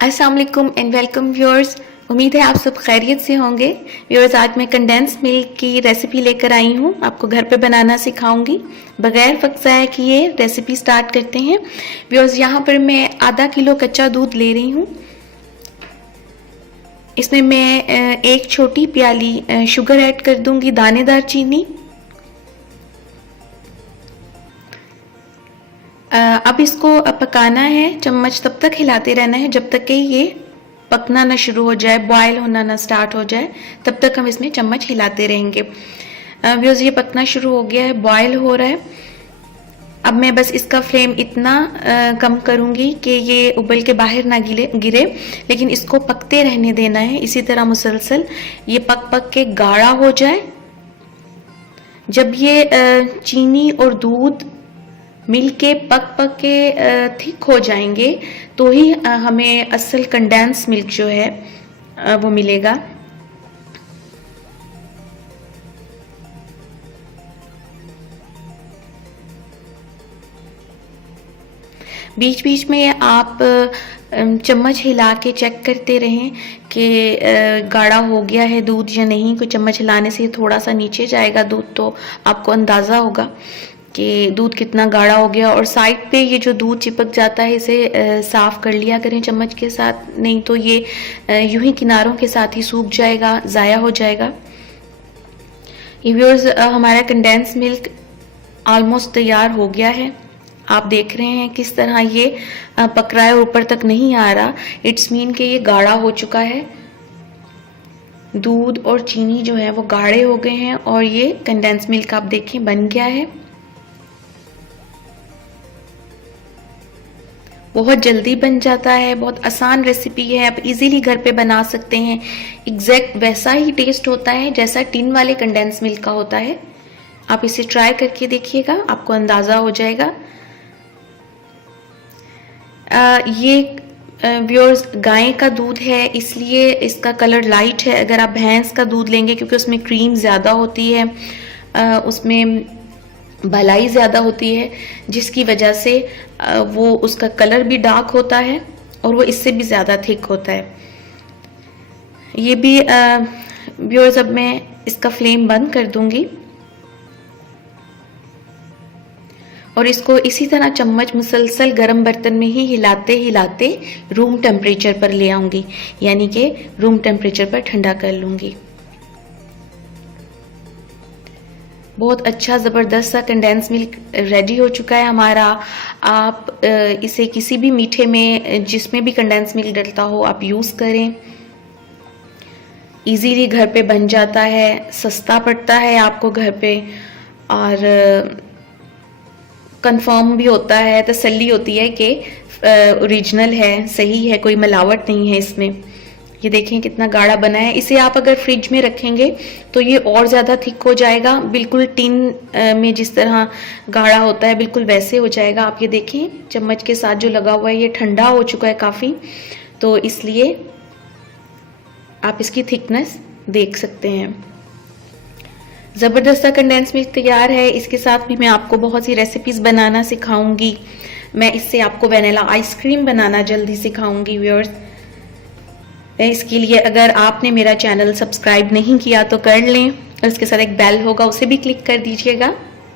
अस्सलाम वालेकुम and welcome viewers. उम्मीद है आप सब खैरियत से होंगे। व्यूअर्स, आज मैं कंडेंस मिल्क की रेसिपी लेकर आई हूँ, आपको घर पे बनाना सिखाऊंगी। बगैर वक्त ज़ाया किए रेसिपी स्टार्ट करते हैं। व्यूअर्स, यहाँ पर मैं आधा किलो कच्चा दूध ले रही हूँ। इसमें मैं एक छोटी प्याली शुगर ऐड कर दूंगी, दानेदार चीनी। अब इसको पकाना है, चम्मच तब तक हिलाते रहना है जब तक कि ये पकना ना शुरू हो जाए, बॉयल होना ना स्टार्ट हो जाए, तब तक हम इसमें चम्मच हिलाते रहेंगे। व्यूअर्स, ये पकना शुरू हो गया है, बॉयल हो रहा है। अब मैं बस इसका फ्लेम इतना कम करूंगी कि ये उबल के बाहर ना गिरे, लेकिन इसको पकते रहने देना है इसी तरह मुसलसल, ये पक पक के गाढ़ा हो जाए। जब ये चीनी और दूध मिल के पक के थिक हो जाएंगे तो ही हमें असल कंडेंस मिल्क जो है वो मिलेगा। बीच बीच में आप चम्मच हिला के चेक करते रहें कि गाढ़ा हो गया है दूध या नहीं। कोई चम्मच हिलाने से थोड़ा सा नीचे जाएगा दूध, तो आपको अंदाज़ा होगा कि दूध कितना गाढ़ा हो गया। और साइड पे ये जो दूध चिपक जाता है इसे साफ कर लिया करें चम्मच के साथ, नहीं तो ये यूं ही किनारों के साथ ही सूख जाएगा, ज़ाया हो जाएगा। ये व्यूअर्स, हमारा कंडेंस मिल्क ऑलमोस्ट तैयार हो गया है। आप देख रहे हैं किस तरह ये पक रहा है और ऊपर तक नहीं आ रहा। इट्स मीन कि ये गाढ़ा हो चुका है। दूध और चीनी जो है वो गाढ़े हो गए हैं और ये कंडेंस मिल्क आप देखें बन गया है। बहुत जल्दी बन जाता है, बहुत आसान रेसिपी है, आप इजीली घर पे बना सकते हैं। एग्जैक्ट वैसा ही टेस्ट होता है जैसा टिन वाले कंडेंस मिल्क का होता है। आप इसे ट्राई करके देखिएगा, आपको अंदाज़ा हो जाएगा। ये व्यूअर्स, गाय का दूध है इसलिए इसका कलर लाइट है। अगर आप भैंस का दूध लेंगे, क्योंकि उसमें क्रीम ज़्यादा होती है, उसमें भलाई ज़्यादा होती है, जिसकी वजह से वो उसका कलर भी डार्क होता है और वो इससे भी ज़्यादा थिक होता है। ये भी व्यूअर्स, अब मैं इसका फ्लेम बंद कर दूंगी और इसको इसी तरह चम्मच मुसलसल गर्म बर्तन में ही हिलाते हिलाते रूम टेम्परेचर पर ले आऊंगी, यानी कि रूम टेम्परेचर पर ठंडा कर लूंगी। बहुत अच्छा ज़बरदस्त सा कंडेंस मिल्क रेडी हो चुका है हमारा। आप इसे किसी भी मीठे में, जिसमें भी कंडेंस मिल्क डलता हो, आप यूज़ करें। इजीली घर पे बन जाता है, सस्ता पड़ता है आपको घर पे, और कंफर्म भी होता है, तसल्ली होती है कि ओरिजिनल है, सही है, कोई मिलावट नहीं है इसमें। ये देखें कितना गाढ़ा बना है। इसे आप अगर फ्रिज में रखेंगे तो ये और ज़्यादा थिक हो जाएगा, बिल्कुल टिन में जिस तरह गाढ़ा होता है बिल्कुल वैसे हो जाएगा। आप ये देखें चम्मच के साथ जो लगा हुआ है ये ठंडा हो चुका है काफ़ी, तो इसलिए आप इसकी थिकनेस देख सकते हैं। ज़बरदस्त कंडेंस मिल्क तैयार है। इसके साथ भी मैं आपको बहुत सी रेसिपीज़ बनाना सिखाऊंगी। मैं इससे आपको वैनिला आइसक्रीम बनाना जल्दी सिखाऊंगी व्यूअर्स। इसके लिए अगर आपने मेरा चैनल सब्सक्राइब नहीं किया तो कर लें, और उसके साथ एक बेल होगा उसे भी क्लिक कर दीजिएगा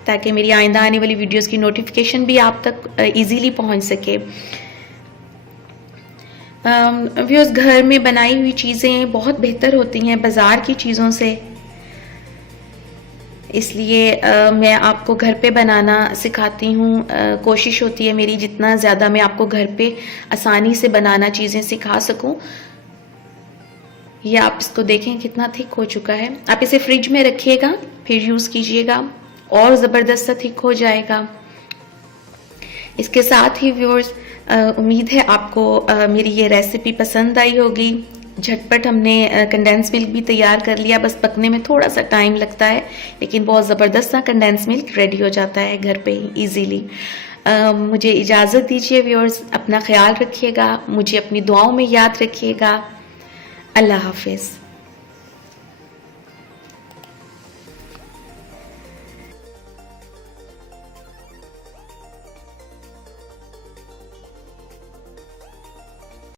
ताकि मेरी आइंदा आने वाली वीडियोस की नोटिफिकेशन भी आप तक इजीली पहुंच सके। व्यूअर्स, घर में बनाई हुई चीज़ें बहुत बेहतर होती हैं बाज़ार की चीज़ों से, इसलिए मैं आपको घर पे बनाना सिखाती हूँ। कोशिश होती है मेरी जितना ज़्यादा मैं आपको घर पे आसानी से बनाना चीज़ें सिखा सकूँ। ये आप इसको देखें कितना थिक हो चुका है। आप इसे फ्रिज में रखिएगा, फिर यूज़ कीजिएगा, और ज़बरदस्त सा थिक हो जाएगा। इसके साथ ही व्यूअर्स, उम्मीद है आपको मेरी ये रेसिपी पसंद आई होगी। झटपट हमने कंडेंस मिल्क भी तैयार कर लिया, बस पकने में थोड़ा सा टाइम लगता है, लेकिन बहुत ज़बरदस्त सा कंडेंस मिल्क रेडी हो जाता है घर पे ही ईजीली। मुझे इजाज़त दीजिए व्यूअर्स, अपना ख्याल रखिएगा, मुझे अपनी दुआओं में याद रखिएगा। अल्लाह हाफिज़।